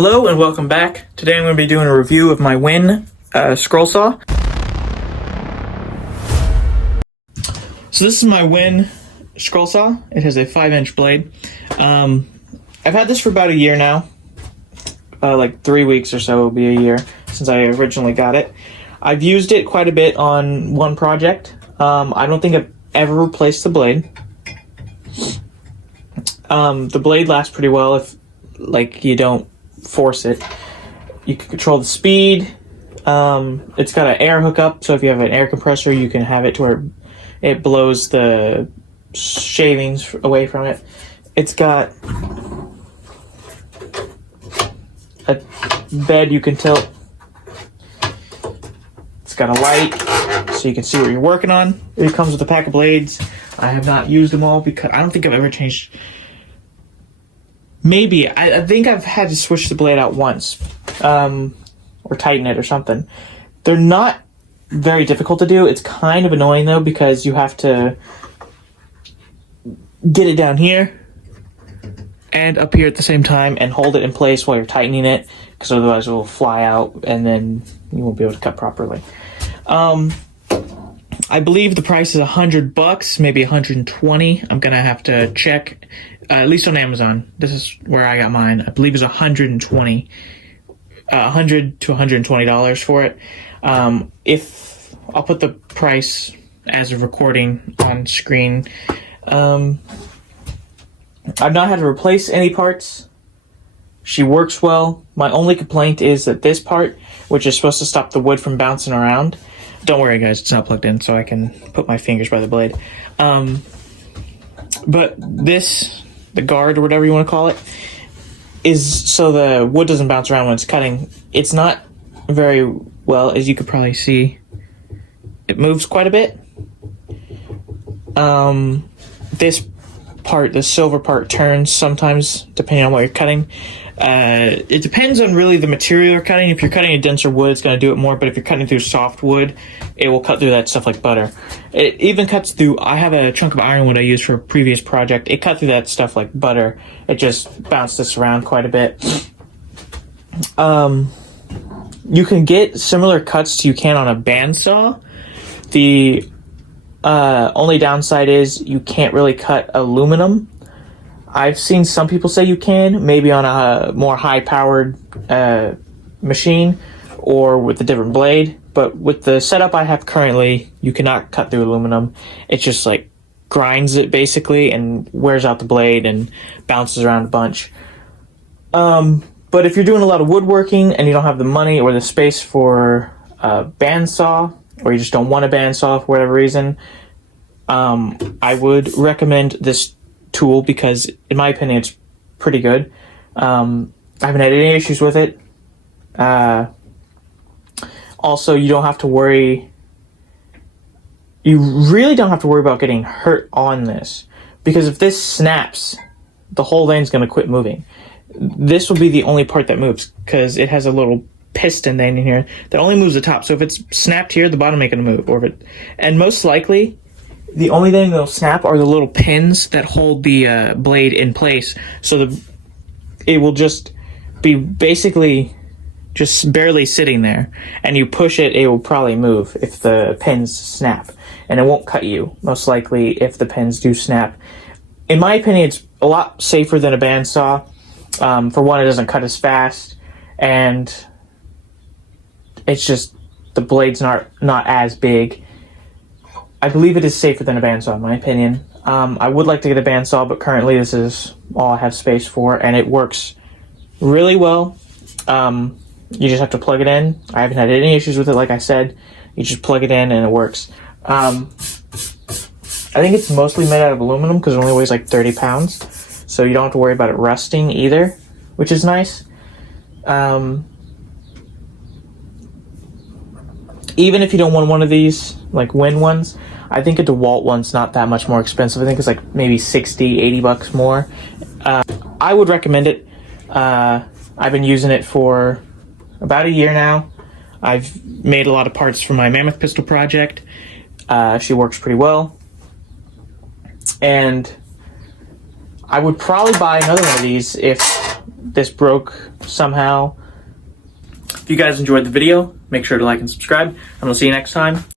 Hello and welcome back. Today I'm going to be doing a review of my WEN Scroll Saw. So this is my WEN Scroll Saw. It has a 5-inch blade. I've had this for about a year now. Like 3 weeks or so will be a year since I originally got it. I've used it quite a bit on one project. I don't think I've ever replaced the blade. The blade lasts pretty well if you don't force it. You can control the speed. It's got an air hookup, so if you have an air compressor, you can have it to where it blows the shavings away from it. It's got a bed you can tilt. It's got a light, so you can see what you're working on. It comes with a pack of blades. I have not used them all because I don't think I've ever changed. Maybe. I think I've had to switch the blade out once, or tighten it or something. They're not very difficult to do. It's kind of annoying though because you have to get it down here and up here at the same time and hold it in place while you're tightening it, because otherwise it will fly out and then you won't be able to cut properly. I believe the price is $100, maybe $120. I'm gonna have to check, at least on Amazon. This is where I got mine. I believe it's $100 to $120 for it. If I'll put the price as of recording on screen. I've not had to replace any parts. She works well. My only complaint is that this part, which is supposed to stop the wood from bouncing around. Don't worry guys, it's not plugged in, so I can put my fingers by the blade. But this, the guard or whatever you want to call it, is so the wood doesn't bounce around when it's cutting. It's not very well, as you could probably see. It moves quite a bit. This part, the silver part, turns sometimes depending on what you're cutting. It depends on really the material you're cutting. If you're cutting a denser wood, it's going to do it more, but if you're cutting through soft wood, it will cut through that stuff like butter. It even cuts through, I have a chunk of ironwood I used for a previous project. It cut through that stuff like butter. It just bounced this around quite a bit. You can get similar cuts to you can on a bandsaw. The only downside is you can't really cut aluminum. I've seen some people say you can, maybe on a more high-powered machine or with a different blade, but with the setup I have currently, you cannot cut through aluminum. It just like grinds it basically and wears out the blade and bounces around a bunch. But if you're doing a lot of woodworking and you don't have the money or the space for a bandsaw, or you just don't want a bandsaw for whatever reason, I would recommend this tool because, in my opinion, it's pretty good. I haven't had any issues with it. Also, you don't have to worry. You really don't have to worry about getting hurt on this, because if this snaps, the whole thing's going to quit moving. This will be the only part that moves because it has a little piston thing in here that only moves the top. So if it's snapped here, the bottom ain't going to move. And most likely, the only thing that'll snap are the little pins that hold the blade in place. So it will just be basically just barely sitting there. And you push it, it will probably move if the pins snap. And it won't cut you, most likely, if the pins do snap. In my opinion, it's a lot safer than a bandsaw. For one, it doesn't cut as fast. And it's just, the blade's not as big. I believe it is safer than a bandsaw, in my opinion. I would like to get a bandsaw, but currently this is all I have space for, and it works really well. You just have to plug it in. I haven't had any issues with it, like I said. You just plug it in and it works. I think it's mostly made out of aluminum because it only weighs like 30 pounds, so you don't have to worry about it rusting either, which is nice. Even if you don't want one of these, like WEN ones, I think a DeWalt one's not that much more expensive. I think it's like maybe $60-$80 more. I would recommend it. I've been using it for about a year now. I've made a lot of parts for my Mammoth pistol project. She works pretty well. And I would probably buy another one of these if this broke somehow. If you guys enjoyed the video, make sure to like and subscribe, and we'll see you next time.